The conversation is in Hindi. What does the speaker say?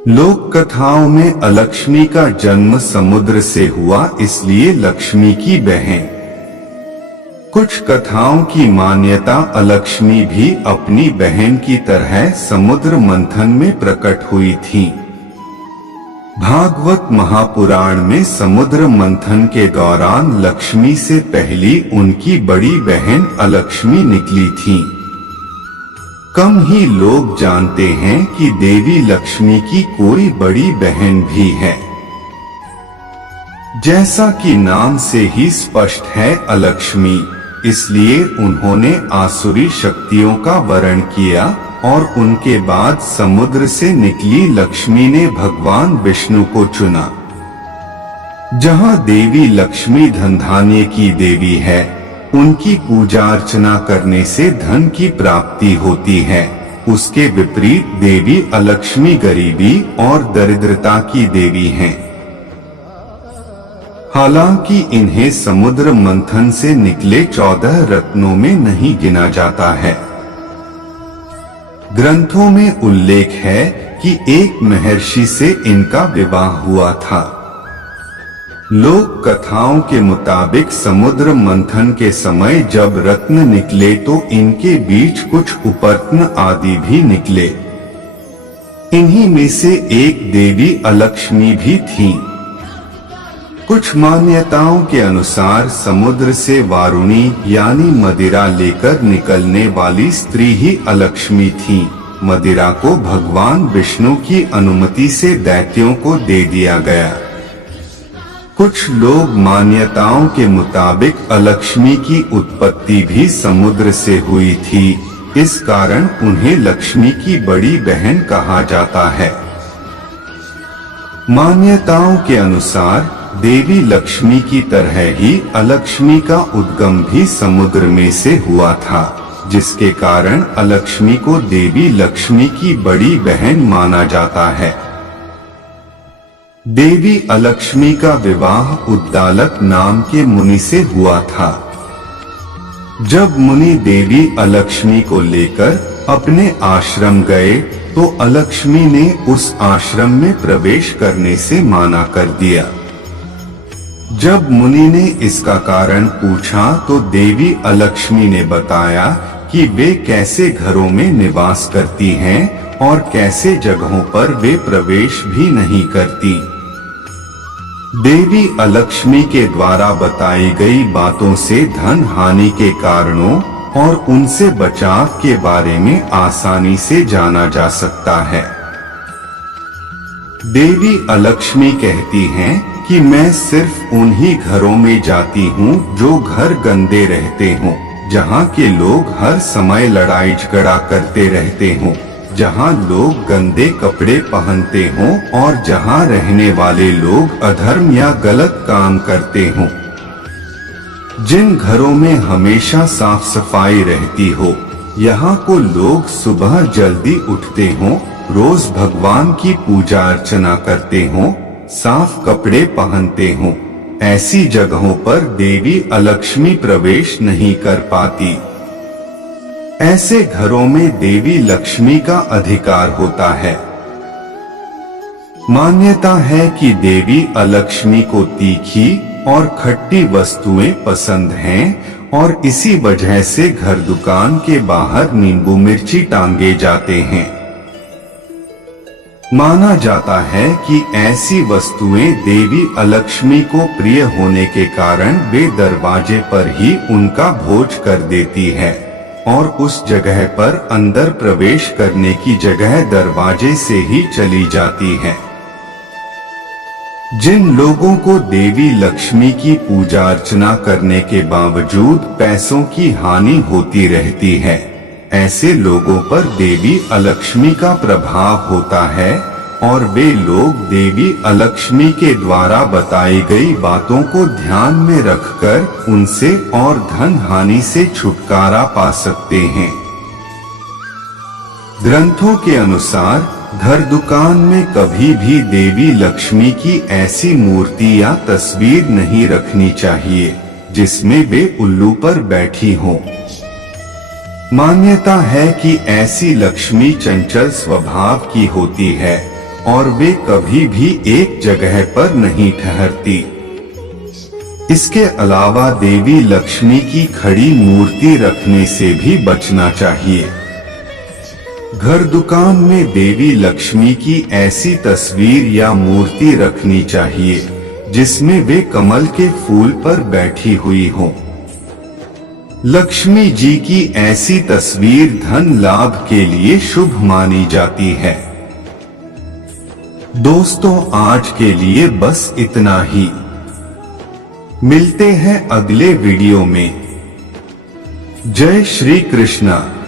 लोक कथाओं में अलक्ष्मी का जन्म समुद्र से हुआ, इसलिए लक्ष्मी की बहन। कुछ कथाओं की मान्यता अलक्ष्मी भी अपनी बहन की तरह समुद्र मंथन में प्रकट हुई थी। भागवत महापुराण में समुद्र मंथन के दौरान लक्ष्मी से पहली उनकी बड़ी बहन अलक्ष्मी निकली थी। कम ही लोग जानते हैं कि देवी लक्ष्मी की कोई बड़ी बहन भी है। जैसा कि नाम से ही स्पष्ट है अलक्ष्मी, इसलिए उन्होंने आसुरी शक्तियों का वरण किया और उनके बाद समुद्र से निकली लक्ष्मी ने भगवान विष्णु को चुना। जहाँ देवी लक्ष्मी धन धान्य की देवी है, उनकी पूजा अर्चना करने से धन की प्राप्ति होती है। उसके विपरीत देवी अलक्ष्मी गरीबी और दरिद्रता की देवी हैं। हालांकि इन्हें समुद्र मंथन से निकले 14 रत्नों में नहीं गिना जाता है। ग्रंथों में उल्लेख है कि एक महर्षि से इनका विवाह हुआ था। लोक कथाओं के मुताबिक समुद्र मंथन के समय जब रत्न निकले तो इनके बीच कुछ उपरत्न आदि भी निकले। इन्हीं में से एक देवी अलक्ष्मी भी थीं। कुछ मान्यताओं के अनुसार समुद्र से वारुणी यानी मदिरा लेकर निकलने वाली स्त्री ही अलक्ष्मी थी। मदिरा को भगवान विष्णु की अनुमति से दैत्यों को दे दिया गया। कुछ लोग मान्यताओं के मुताबिक अलक्ष्मी की उत्पत्ति भी समुद्र से हुई थी, इस कारण उन्हें लक्ष्मी की बड़ी बहन कहा जाता है। मान्यताओं के अनुसार देवी लक्ष्मी की तरह ही अलक्ष्मी का उद्गम भी समुद्र में से हुआ था, जिसके कारण अलक्ष्मी को देवी लक्ष्मी की बड़ी बहन माना जाता है। देवी अलक्ष्मी का विवाह उद्दालक नाम के मुनि से हुआ था। जब मुनि देवी अलक्ष्मी को लेकर अपने आश्रम गए तो अलक्ष्मी ने उस आश्रम में प्रवेश करने से मना कर दिया। जब मुनि ने इसका कारण पूछा तो देवी अलक्ष्मी ने बताया कि वे कैसे घरों में निवास करती हैं और कैसे जगहों पर वे प्रवेश भी नहीं करती। देवी अलक्ष्मी के द्वारा बताई गई बातों से धन हानि के कारणों और उनसे बचाव के बारे में आसानी से जाना जा सकता है। देवी अलक्ष्मी कहती हैं कि मैं सिर्फ उन्हीं घरों में जाती हूँ जो घर गंदे रहते हों, जहाँ के लोग हर समय लड़ाई झगड़ा करते रहते हों, जहाँ लोग गंदे कपड़े पहनते हों और जहाँ रहने वाले लोग अधर्म या गलत काम करते हों। जिन घरों में हमेशा साफ सफाई रहती हो, यहाँ को लोग सुबह जल्दी उठते हों, रोज भगवान की पूजा अर्चना करते हों, साफ कपड़े पहनते हों, ऐसी जगहों पर देवी अलक्ष्मी प्रवेश नहीं कर पाती। ऐसे घरों में देवी लक्ष्मी का अधिकार होता है। मान्यता है कि देवी अलक्ष्मी को तीखी और खट्टी वस्तुएं पसंद हैं और इसी वजह से घर दुकान के बाहर नींबू मिर्ची टांगे जाते हैं। माना जाता है कि ऐसी वस्तुएं देवी अलक्ष्मी को प्रिय होने के कारण वे दरवाजे पर ही उनका भोज कर देती है और उस जगह पर अंदर प्रवेश करने की जगह दरवाजे से ही चली जाती है। जिन लोगों को देवी लक्ष्मी की पूजा अर्चना करने के बावजूद पैसों की हानि होती रहती है, ऐसे लोगों पर देवी अलक्ष्मी का प्रभाव होता है और वे लोग देवी अलक्ष्मी के द्वारा बताई गई बातों को ध्यान में रखकर उनसे और धन हानि से छुटकारा पा सकते हैं। ग्रंथों के अनुसार घर दुकान में कभी भी देवी लक्ष्मी की ऐसी मूर्ति या तस्वीर नहीं रखनी चाहिए जिसमें वे उल्लू पर बैठी हों। मान्यता है कि ऐसी लक्ष्मी चंचल स्वभाव की होती है और वे कभी भी एक जगह पर नहीं ठहरती। इसके अलावा देवी लक्ष्मी की खड़ी मूर्ति रखने से भी बचना चाहिए। घर दुकान में देवी लक्ष्मी की ऐसी तस्वीर या मूर्ति रखनी चाहिए जिसमें वे कमल के फूल पर बैठी हुई हो। लक्ष्मी जी की ऐसी तस्वीर धन लाभ के लिए शुभ मानी जाती है। दोस्तों, आज के लिए बस इतना ही। मिलते हैं अगले वीडियो में। जय श्री कृष्णा।